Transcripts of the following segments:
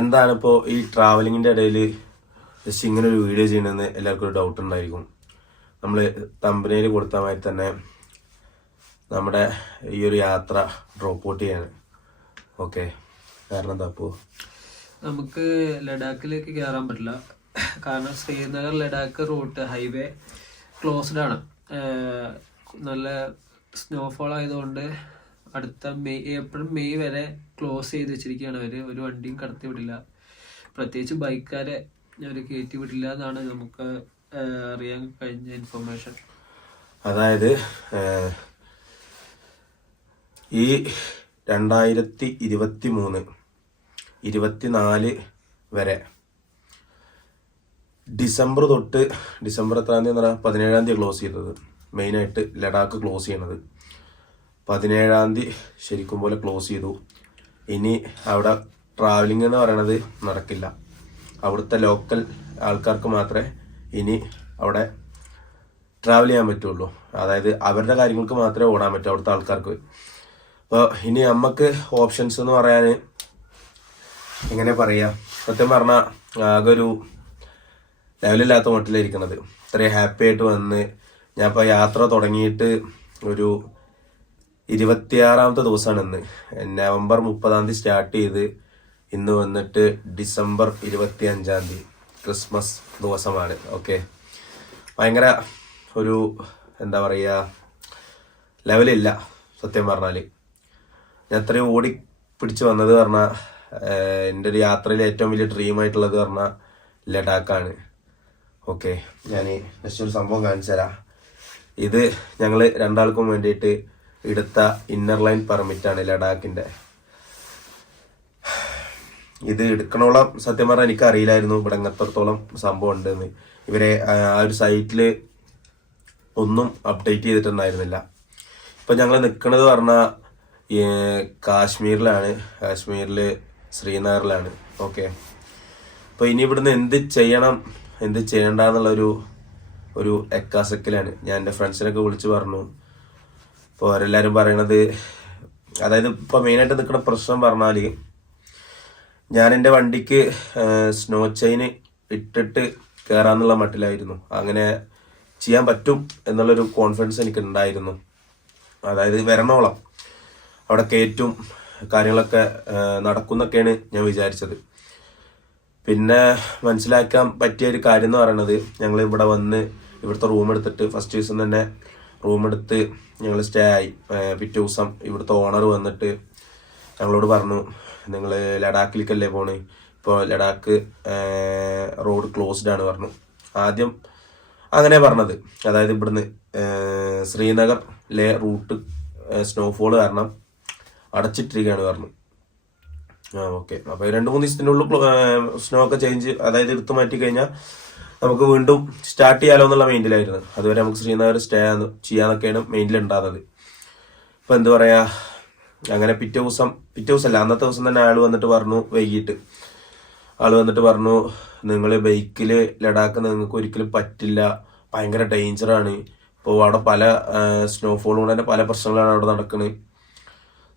എന്താണ് ഇപ്പോൾ ഈ ട്രാവലിങ്ങിന്റെ ഇടയിൽ ജസ്റ്റ് ഇങ്ങനെ ഒരു വീഡിയോ ചെയ്യണമെന്ന് എല്ലാവർക്കും ഒരു ഡൗട്ട് ഉണ്ടായിരിക്കും. നമ്മൾ തമ്പനയിൽ കൊടുത്ത മാതിരി തന്നെ നമ്മുടെ ഈ ഒരു യാത്ര ഡ്രോപ്പ് ഔട്ട് ചെയ്യാണ്. ഓക്കെ കാരണം എന്താ അപ്പോൾ നമുക്ക് ലഡാക്കിലേക്ക് കയറാൻ പറ്റില്ല. കാരണം Srinagar Ladakh route highway closed ആണ്. നല്ല സ്നോഫോൾ ആയതുകൊണ്ട് അടുത്ത മെയ് ഏപ്രിൽ മെയ് വരെ ക്ലോസ് ചെയ്ത് വെച്ചിരിക്കുകയാണ് അവർ ഒരു വണ്ടിയും കടത്തി വിടില്ല. പ്രത്യേകിച്ച് ബൈക്കാരെ അവർ കയറ്റി വിടില്ല എന്നാണ് നമുക്ക് അറിയാൻ കഴിഞ്ഞ ഇൻഫർമേഷൻ അതായത് ഈ രണ്ടായിരത്തി ഇരുപത്തി മൂന്ന് ഇരുപത്തിനാല് വരെ ഡിസംബർ തൊട്ട് ഡിസംബർ എത്രാം തീയതി എന്ന് പറഞ്ഞാൽ പതിനേഴാം തീയതി ക്ലോസ് ചെയ്തത്. മെയിനായിട്ട് ലഡാക്ക് ക്ലോസ് ചെയ്യണത്. പതിനേഴാം തീയതി ശരിക്കും പോലെ ക്ലോസ് ചെയ്തു. ഇനി അവിടെ ട്രാവലിംഗ് എന്ന് പറയണത് നടക്കില്ല. അവിടുത്തെ ലോക്കൽ ആൾക്കാർക്ക് മാത്രമേ ഇനി അവിടെ ട്രാവൽ ചെയ്യാൻ പറ്റുള്ളൂ. അതായത് അവരുടെ കാര്യങ്ങൾക്ക് മാത്രമേ ഓടാൻ പറ്റൂ അവിടുത്തെ ആൾക്കാർക്ക്. അപ്പോൾ ഇനി നമുക്ക് ഓപ്ഷൻസ് എന്ന് പറയാൻ എങ്ങനെ പറയുക സത്യം പറഞ്ഞാൽ ആകെ ഒരു ലെവലില്ലാത്ത മട്ടിലിരിക്കണത് ഇത്രയും ഹാപ്പി ആയിട്ട് വന്ന് ഞാൻ ഇപ്പോൾ യാത്ര തുടങ്ങിയിട്ട് ഒരു ഇരുപത്തിയാറാമത്തെ ദിവസമാണ് ഇന്ന്. നവംബർ മുപ്പതാം തീയതി സ്റ്റാർട്ട് ചെയ്ത് ഇന്ന് വന്നിട്ട് ഡിസംബർ ഇരുപത്തി അഞ്ചാം തീയതി ക്രിസ്മസ് ദിവസമാണ്. ഓക്കെ ഭയങ്കര ഒരു എന്താ പറയുക ലെവലില്ല സത്യം പറഞ്ഞാൽ ഞാൻ അത്രയും ഓടി പിടിച്ച് വന്നത് പറഞ്ഞാൽ എന്റെ ഒരു യാത്രയിലെ ഏറ്റവും വലിയ ഡ്രീം ആയിട്ടുള്ളത് പറഞ്ഞാൽ ലഡാക്കാണ്. ഓക്കെ ഞാൻ ജസ്റ്റ് ഒരു സംഭവം കാണിച്ചു തരാം ഇത് ഞങ്ങൾ രണ്ടാൾക്കും വേണ്ടിയിട്ട് എടുത്ത ഇന്നർ ലൈൻ പെർമിറ്റ് ആണ് ലഡാക്കിന്റെ ഇത് എടുക്കണോളം സത്യം പറഞ്ഞാൽ എനിക്ക് അറിയില്ലായിരുന്നു ഇവിടെ എത്രത്തോളം സംഭവം ഉണ്ടെന്ന്. ഇവരെ ആ ഒരു സൈറ്റിൽ ഒന്നും അപ്ഡേറ്റ് ചെയ്തിട്ടുണ്ടായിരുന്നില്ല ഇപ്പൊ ഞങ്ങൾ നിൽക്കുന്നത് പറഞ്ഞാൽ കാശ്മീരിലാണ്. കാശ്മീരിൽ ശ്രീനഗറിലാണ്. ഓക്കെ. അപ്പോൾ ഇനി ഇവിടുന്ന് എന്ത് ചെയ്യണം എന്ത് ചെയ്യണ്ടെന്നുള്ളൊരു ഒരു എക്കാസക്കിലാണ് ഞാൻ എന്റെ ഫ്രണ്ട്സിനൊക്കെ വിളിച്ച് പറഞ്ഞു. ഇപ്പോൾ അവരെല്ലാവരും പറയണത് അതായത് ഇപ്പോൾ മെയിനായിട്ട് നിൽക്കുന്ന പ്രശ്നം പറഞ്ഞാൽ ഞാൻ എന്റെ വണ്ടിക്ക് സ്നോ ചെയിന് ഇട്ടിട്ട് കയറാന്നുള്ള മട്ടിലായിരുന്നു. അങ്ങനെ ചെയ്യാൻ പറ്റും എന്നുള്ളൊരു കോൺഫിഡൻസ് എനിക്ക് ഉണ്ടായിരുന്നു അതായത് വരണോളം അവിടെ കയറ്റും കാര്യങ്ങളൊക്കെ നടക്കുന്നൊക്കെയാണ് ഞാൻ വിചാരിച്ചത്. പിന്നെ മനസ്സിലാക്കാൻ പറ്റിയ ഒരു കാര്യം എന്ന് പറയുന്നത് ഞങ്ങൾ ഇവിടെ വന്ന് ഇവിടുത്തെ റൂം എടുത്തിട്ട് ഫസ്റ്റ് ദിവസം തന്നെ റൂം എടുത്ത് ഞങ്ങൾ സ്റ്റേ ആയി പിറ്റേ ദിവസം ഇവിടുത്തെ ഓണർ വന്നിട്ട് ഞങ്ങളോട് പറഞ്ഞു നിങ്ങൾ ലഡാക്കിലേക്കല്ലേ പോണേ? ഇപ്പോൾ ലഡാക്ക് റോഡ് ക്ലോസ്ഡ് ആണ് പറഞ്ഞു. ആദ്യം അങ്ങനെ പറഞ്ഞത്. അതായത് ഇവിടുന്ന് ശ്രീനഗർ ലേ റൂട്ട് സ്നോഫോൾ കാരണം അടച്ചിട്ടിരിക്കുകയാണ് പറഞ്ഞു. ആ ഓക്കെ അപ്പോൾ രണ്ട് മൂന്ന് ദിവസത്തിനുള്ളിൽ സ്നോ ഒക്കെ ചേഞ്ച് അതായത് എടുത്തു മാറ്റി കഴിഞ്ഞാൽ നമുക്ക് വീണ്ടും സ്റ്റാർട്ട് ചെയ്യാലോ എന്നുള്ള മൈൻഡിലായിരുന്നു അതുവരെ നമുക്ക് ശ്രീനഗർ സ്റ്റേ ചെയ്യാന്നൊക്കെയാണ് മൈൻഡിൽ ഉണ്ടാകുന്നത് ഇപ്പം എന്താ പറയാ? അങ്ങനെ പിറ്റേ ദിവസം പിറ്റേ ദിവസമല്ല അന്നത്തെ ദിവസം തന്നെ ആൾ വന്നിട്ട് പറഞ്ഞു വൈകിട്ട്. ആൾ വന്നിട്ട് പറഞ്ഞു നിങ്ങൾ ബൈക്കിൽ ലഡാക്ക് നിങ്ങൾക്ക് ഒരിക്കലും പറ്റില്ല. ഭയങ്കര ഡേഞ്ചറാണ് ഇപ്പോൾ അവിടെ പല സ്നോഫോൾ കൊണ്ട് തന്നെ പല പ്രശ്നങ്ങളാണ് അവിടെ നടക്കുന്നത്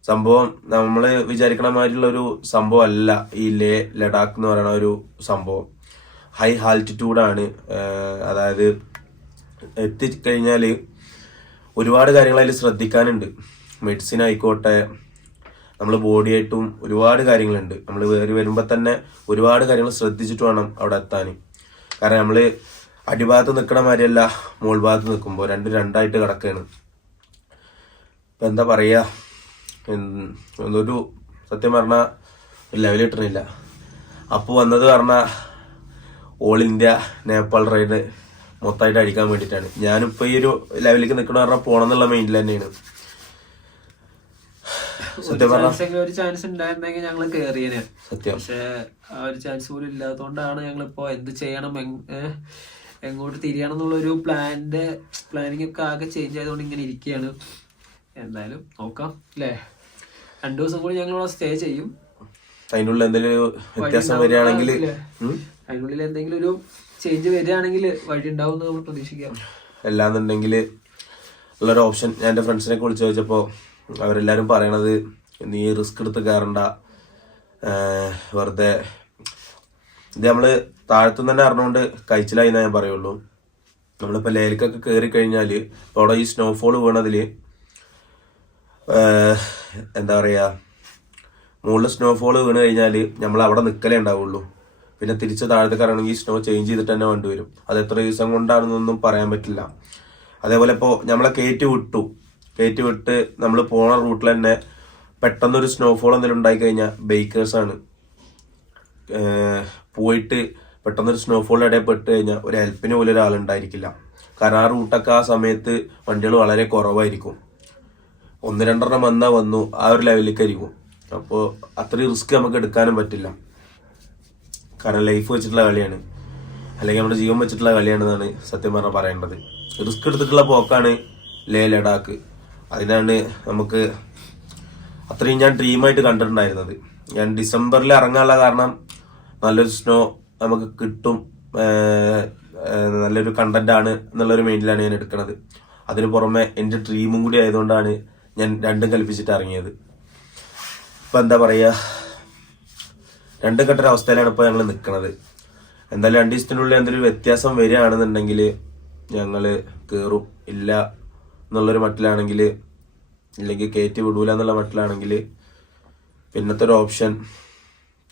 സംഭവം നമ്മൾ വിചാരിക്കണ മാതിരിയുള്ള ഒരു സംഭവം അല്ല ഈ ലേ ലഡാക്ക് എന്ന് പറയുന്ന ഒരു സംഭവം. ഹൈ ആൾട്ടിറ്റ്യൂഡാണ് അതായത് എത്തിക്കഴിഞ്ഞാൽ ഒരുപാട് കാര്യങ്ങൾ അതിൽ ശ്രദ്ധിക്കാനുണ്ട്. മെഡിസിൻ ആയിക്കോട്ടെ നമ്മൾ ബോഡിയായിട്ടും ഒരുപാട് കാര്യങ്ങളുണ്ട്. നമ്മൾ വേറെ വരുമ്പോൾ തന്നെ ഒരുപാട് കാര്യങ്ങൾ ശ്രദ്ധിച്ചിട്ട് വേണം അവിടെ എത്താൻ കാരണം നമ്മൾ അടിഭാഗത്ത് നിൽക്കണ മാതിരിയല്ല മോൾ ഭാഗത്ത് നിൽക്കുമ്പോൾ രണ്ട് രണ്ടായിട്ട് കിടക്കുകയാണ് ഇപ്പം എന്താ പറയുക എന്ത് എന്തൊരു സത്യം പറഞ്ഞാൽ ലെവൽ കിട്ടണില്ല. അപ്പു വന്നത് പറഞ്ഞാൽ ഓൾ ഇന്ത്യ നേപ്പാൾ റൈഡ് മൊത്തമായിട്ട് അടിക്കാൻ വേണ്ടിയിട്ടാണ്. ഞാനിപ്പോൾ ഈ ഒരു ലെവലിലേക്ക് നിൽക്കണ പറഞ്ഞാൽ പോകണം എന്നുള്ള മൈൻഡിൽ തന്നെയാണ്. സത്യം ഒരു ചാൻസ് ഉണ്ടായിരുന്നെങ്കിൽ ഞങ്ങൾ കയറിയേനെ സത്യം. പക്ഷെ ആ ഒരു ചാൻസ് പോലും ഇല്ലാത്തതുകൊണ്ടാണ് ഞങ്ങളിപ്പോ എന്ത് ചെയ്യണം എങ്ങോട്ട് തിരിയണം എന്നുള്ള ഒരു പ്ലാനിന്റെ പ്ലാനിങ് ഒക്കെ ആകെ ചേഞ്ച് ആയതുകൊണ്ട് ഇങ്ങനെ ഇരിക്കുകയാണ് എന്തായാലും നോക്കാം അല്ലേ രണ്ടു ദിവസം കൂടി ഞങ്ങൾ സ്റ്റേ ചെയ്യും. അതിനുള്ള എന്തെങ്കിലും വ്യത്യാസം വരികയാണെങ്കിൽ അതിനുള്ളിൽ എന്തെങ്കിലും ഒരു ചേഞ്ച് വരികയാണെങ്കിൽ വഴി ഉണ്ടാവും എന്ന് നമ്മൾ പ്രതീക്ഷിക്കാം. അല്ലാന്നുണ്ടെങ്കിൽ ഉള്ളൊരു ഓപ്ഷൻ ഞാൻ എന്റെ ഫ്രണ്ട്സിനെ വിളിച്ച് ചോദിച്ചപ്പോൾ അവരെല്ലാവരും പറയണത് നീ റിസ്ക് എടുത്ത് കയറണ്ട. വെറുതെ. ഇത് നമ്മൾ താഴത്തുനിന്ന് തന്നെ അറിഞ്ഞുകൊണ്ട് കഴിച്ചിലായി ഞാൻ പറയുള്ളൂ. നമ്മളിപ്പോൾ ലേലിക്കൊക്കെ കയറി കഴിഞ്ഞാൽ അവിടെ ഈ സ്നോഫോൾ വീണതിൽ എന്താ പറയുക മുകളിൽ സ്നോഫോൾ വീണ് കഴിഞ്ഞാൽ നമ്മൾ അവിടെ നിൽക്കലേ ഉണ്ടാവുള്ളൂ. പിന്നെ തിരിച്ച് താഴത്തേക്ക് ഇറങ്ങണമെങ്കിൽ സ്നോ ചേഞ്ച് ചെയ്തിട്ട് തന്നെ വേണ്ടി വരും. അത് എത്ര ദിവസം കൊണ്ടാണെന്നൊന്നും പറയാൻ പറ്റില്ല. അതേപോലെ ഇപ്പോൾ നമ്മളെ കയറ്റി വിട്ടു. കയറ്റി വിട്ട് നമ്മൾ പോണ റൂട്ടിൽ തന്നെ പെട്ടെന്നൊരു സ്നോഫോൾ എന്തെങ്കിലും ഉണ്ടായി കഴിഞ്ഞാൽ ബൈക്കേഴ്സാണ് പോയിട്ട് പെട്ടെന്നൊരു സ്നോഫോളിൽ ഇടയിൽ പെട്ട് കഴിഞ്ഞാൽ ഒരു ഹെൽപ്പിന് പോലും ഒരാളുണ്ടായിരിക്കില്ല കാരണം ആ റൂട്ടൊക്കെ ആ സമയത്ത് വണ്ടികൾ വളരെ കുറവായിരിക്കും. ഒന്ന് രണ്ടെണ്ണം വന്നാൽ വന്നു ആ ഒരു ലെവലിലേക്ക് ആയിരിക്കും. അപ്പോൾ അത്രയും റിസ്ക് നമുക്ക് എടുക്കാനും പറ്റില്ല. കാരണം ലൈഫ് വെച്ചിട്ടുള്ള കളിയാണ്. അല്ലെങ്കിൽ നമ്മുടെ ജീവൻ വെച്ചിട്ടുള്ള കളിയാണെന്നാണ് സത്യം പറഞ്ഞാൽ പറയേണ്ടത്. റിസ്ക് എടുത്തിട്ടുള്ള പോക്കാണ് ലേ ലഡാക്ക്. അതിനാണ് നമുക്ക് അത്രയും ഞാൻ ഡ്രീമായിട്ട് കണ്ടിട്ടുണ്ടായിരുന്നത്. ഞാൻ ഡിസംബറിൽ ഇറങ്ങാനുള്ള കാരണം നല്ലൊരു സ്നോ നമുക്ക് കിട്ടും നല്ലൊരു കണ്ടന്റ് ആണ് എന്നുള്ളൊരു മൈൻഡിലാണ് ഞാൻ എടുക്കുന്നത് അതിന് പുറമെ എന്റെ ഡ്രീമും കൂടി ആയതുകൊണ്ടാണ് ഞാൻ രണ്ടും കൽപ്പിച്ചിട്ട് ഇറങ്ങിയത്. ഇപ്പൊ എന്താ പറയാ? രണ്ടും അവസ്ഥയിലാണ് ഇപ്പോൾ ഞങ്ങൾ നിൽക്കുന്നത് എന്തായാലും രണ്ട് ദിവസത്തിനുള്ളിൽ എന്തൊരു വ്യത്യാസം വരികയാണെന്നുണ്ടെങ്കിൽ ഞങ്ങൾ കയറും ഇല്ല എന്നുള്ളൊരു മട്ടിലാണെങ്കിൽ ഇല്ലെങ്കിൽ കയറ്റി വിടൂല എന്നുള്ള മട്ടിലാണെങ്കിൽ പിന്നത്തെ ഒരു ഓപ്ഷൻ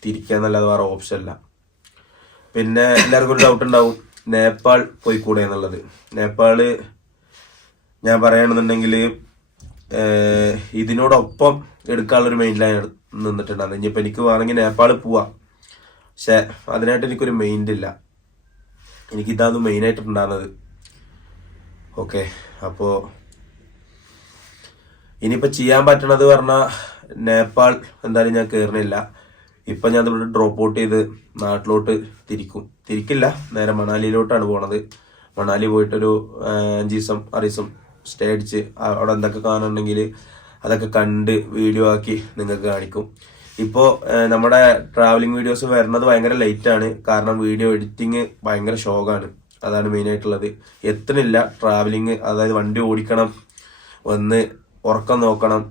തിരിക്കുക എന്നല്ലാതെ വേറെ ഓപ്ഷൻ അല്ല. പിന്നെ എല്ലാവർക്കും ഒരു ഡൗട്ട് ഉണ്ടാവും നേപ്പാൾ പോയിക്കൂടെ എന്നുള്ളത്. നേപ്പാൾ ഞാൻ പറയുകയാണെന്നുണ്ടെങ്കിൽ ഇതിനോടൊപ്പം എടുക്കാനുള്ളൊരു മെയിൻ ലൈൻ നിന്നിട്ടുണ്ടായിരുന്നു. ഇനിയിപ്പോൾ എനിക്ക് വേണമെങ്കിൽ നേപ്പാൾ പോവാം. പക്ഷെ അതിനായിട്ട് എനിക്കൊരു മെയിൻ ഇല്ല. എനിക്ക് ഇതാണ് മെയിനായിട്ട് ഉണ്ടാകുന്നത് ഓക്കെ അപ്പോൾ ഇനിയിപ്പോൾ ചെയ്യാൻ പറ്റണത് പറഞ്ഞാൽ നേപ്പാൾ എന്തായാലും ഞാൻ കയറണില്ല ഇപ്പം ഞാൻ ഇവിടെ ഡ്രോപ്പ് ഔട്ട് ചെയ്ത് നാട്ടിലോട്ട് തിരിക്കും. തിരിക്കില്ല. നേരെ മണാലിയിലോട്ടാണ് പോണത്. മണാലി പോയിട്ടൊരു അഞ്ച് ദിവസം ആറ് ദിവസം സ്റ്റേ അടിച്ച് അവിടെ എന്തൊക്കെ കാണുന്നുണ്ടെങ്കിൽ അതൊക്കെ കണ്ട് വീഡിയോ ആക്കി നിങ്ങൾക്ക് കാണിക്കും. ഇപ്പോൾ നമ്മുടെ ട്രാവലിംഗ് വീഡിയോസ് വരുന്നത് ഭയങ്കര ലേറ്റ് ആണ്. കാരണം വീഡിയോ എഡിറ്റിങ് ഭയങ്കര ഷോക്കാണ് അതാണ് മെയിൻ ആയിട്ടുള്ളത്. എത്തണില്ല ട്രാവലിംഗ് അതായത് വണ്ടി ഓടിക്കണം വന്ന് ഉറക്കം നോക്കണം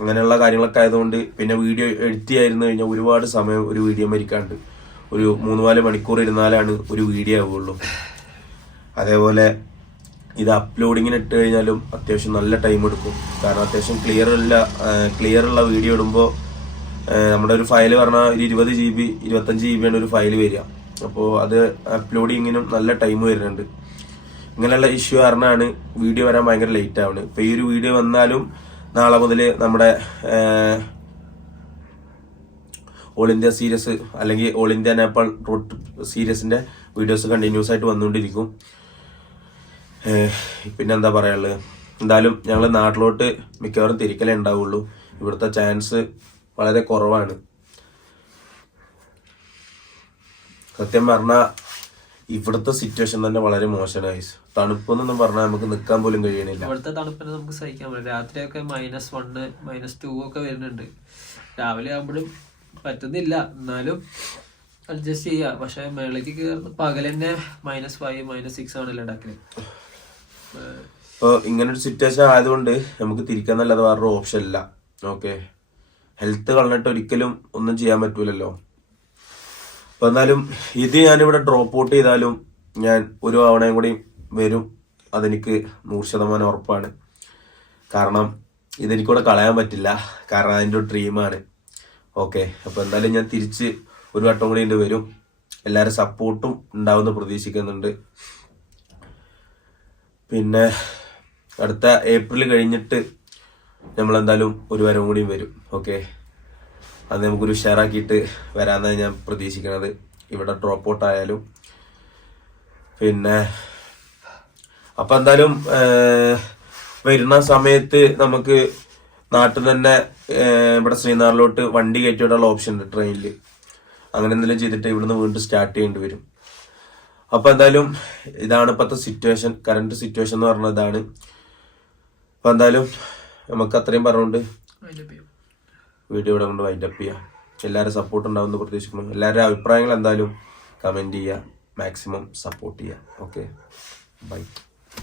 അങ്ങനെയുള്ള കാര്യങ്ങളൊക്കെ ആയതുകൊണ്ട് പിന്നെ വീഡിയോ എഡിറ്റ് ചെയ്യായിരുന്നു കഴിഞ്ഞാൽ ഒരുപാട് സമയം ഒരു വീഡിയോ മരിക്കാണ്ട്. ഒരു മൂന്ന് നാല് മണിക്കൂർ ഇരുന്നാലാണ് ഒരു വീഡിയോ ആവുള്ളൂ. അതേപോലെ ഇത് അപ്ലോഡിങ്ങിന് ഇട്ട് കഴിഞ്ഞാലും അത്യാവശ്യം നല്ല ടൈം എടുക്കും. കാരണം അത്യാവശ്യം ക്ലിയർ ഉള്ള ക്ലിയർ ഉള്ള വീഡിയോ ഇടുമ്പോൾ നമ്മുടെ ഒരു ഫയൽ പറഞ്ഞാൽ ഒരു ഇരുപത് ജി ബി ഇരുപത്തഞ്ച് ജി ബിയാണ് ഒരു ഫയൽ വരിക. അപ്പോൾ അത് അപ്ലോഡിങ്ങിനും നല്ല ടൈം വരുന്നുണ്ട്. ഇങ്ങനെയുള്ള ഇഷ്യൂ കാരണമാണ് വീഡിയോ വരാൻ ഭയങ്കര ലേറ്റ് ആവുന്നത് ഇപ്പം ഈ ഒരു വീഡിയോ വന്നാലും നാളെ മുതൽ നമ്മുടെ ഓൾ ഇന്ത്യ സീരീസ് അല്ലെങ്കിൽ ഓൾ ഇന്ത്യ നേപ്പാൾ റൂട്ട് സീരീസിന്റെ വീഡിയോസ് കണ്ടിന്യൂസ് ആയിട്ട് വന്നുകൊണ്ടിരിക്കും. പിന്നെ എന്താ പറയാനുള്ളത്? എന്തായാലും ഞങ്ങൾ നാട്ടിലോട്ട് മിക്കവാറും തിരിക്കലേ ഉണ്ടാവുള്ളൂ. ഇവിടുത്തെ ചാൻസ് വളരെ കുറവാണ്. സത്യം പറഞ്ഞാൽ ഇവിടുത്തെ സിറ്റുവേഷൻ തന്നെ വളരെ മോശമായി തണുപ്പെന്നൊന്നും പറഞ്ഞാൽ നമുക്ക് നിൽക്കാൻ പോലും കഴിയണില്ല. ഇവിടുത്തെ തണുപ്പിനെ നമുക്ക് സഹിക്കാൻ പറ്റില്ല. രാത്രിയൊക്കെ മൈനസ് വണ് മൈനസ് ടു ഒക്കെ വരുന്നുണ്ട്. രാവിലെ ആകുമ്പോഴും പറ്റുന്നില്ല. എന്നാലും അഡ്ജസ്റ്റ് ചെയ്യുക പക്ഷെ മേളേക്ക് കയറുന്ന പകൽ മൈനസ് ഫൈവ് മൈനസ് സിക്സ് ആണല്ലോ ലഡാക്കിൽ ഇപ്പോൾ ഇങ്ങനൊരു സിറ്റുവേഷൻ ആയതുകൊണ്ട് നമുക്ക് തിരിക്കാൻ നല്ലത് വേറൊരു ഓപ്ഷൻ ഇല്ല. ഓക്കെ ഹെൽത്ത് കളഞ്ഞിട്ട് ഒരിക്കലും ഒന്നും ചെയ്യാൻ പറ്റൂലല്ലോ. അപ്പോൾ എന്നാലും ഇത് ഞാനിവിടെ ഡ്രോപ്പ് ഔട്ട് ചെയ്താലും ഞാൻ ഒരു തവണയും കൂടി വരും. അതെനിക്ക് നൂറ് ശതമാനം ഉറപ്പാണ്. കാരണം ഇതെനിക്കൂടെ കളയാൻ പറ്റില്ല. കാരണം അതിന്റെ ഒരു ഡ്രീമാണ് ഓക്കെ അപ്പോൾ എന്തായാലും ഞാൻ തിരിച്ച് ഒരു വട്ടം കൂടി ഇതിന്റെ വരും. എല്ലാവരും സപ്പോർട്ടും ഉണ്ടാവുമെന്ന് പ്രതീക്ഷിക്കുന്നുണ്ട്. പിന്നെ അടുത്ത ഏപ്രിൽ കഴിഞ്ഞിട്ട് നമ്മൾ എന്തായാലും ഒരു വരവും കൂടിയും വരും. ഓക്കെ അത് നമുക്കൊരു ഷെയറാക്കിയിട്ട് വരാമെന്നാണ് ഞാൻ പ്രതീക്ഷിക്കുന്നത്. ഇവിടെ ഡ്രോപ്പ് ഔട്ട് ആയാലും. പിന്നെ അപ്പം എന്തായാലും വരുന്ന സമയത്ത് നമുക്ക് നാട്ടിൽ തന്നെ ഇവിടെ ശ്രീനാറിലോട്ട് വണ്ടി കയറ്റിവിടാനുള്ള ഓപ്ഷൻ ഉണ്ട് ട്രെയിനിൽ അങ്ങനെ എന്തെങ്കിലും ചെയ്തിട്ട് ഇവിടുന്ന് വീണ്ടും സ്റ്റാർട്ട് ചെയ്യേണ്ടി വരും. അപ്പൊ എന്തായാലും ഇതാണ് ഇപ്പോഴത്തെ സിറ്റുവേഷൻ കറണ്ട് സിറ്റുവേഷൻ എന്ന് പറഞ്ഞ ഇതാണ്. അപ്പൊ എന്തായാലും നമുക്ക് അത്രയും പറഞ്ഞുകൊണ്ട് വീഡിയോ ഇവിടെ കൊണ്ട് വൈൻഡപ്പ് ചെയ്യാം. എല്ലാവരും സപ്പോർട്ട് ഉണ്ടാവുമെന്ന് പ്രതീക്ഷിക്കുന്നു. എല്ലാവരുടെ അഭിപ്രായങ്ങൾ എന്തായാലും കമന്റ് ചെയ്യുക. മാക്സിമം സപ്പോർട്ട് ചെയ്യുക. Okay bye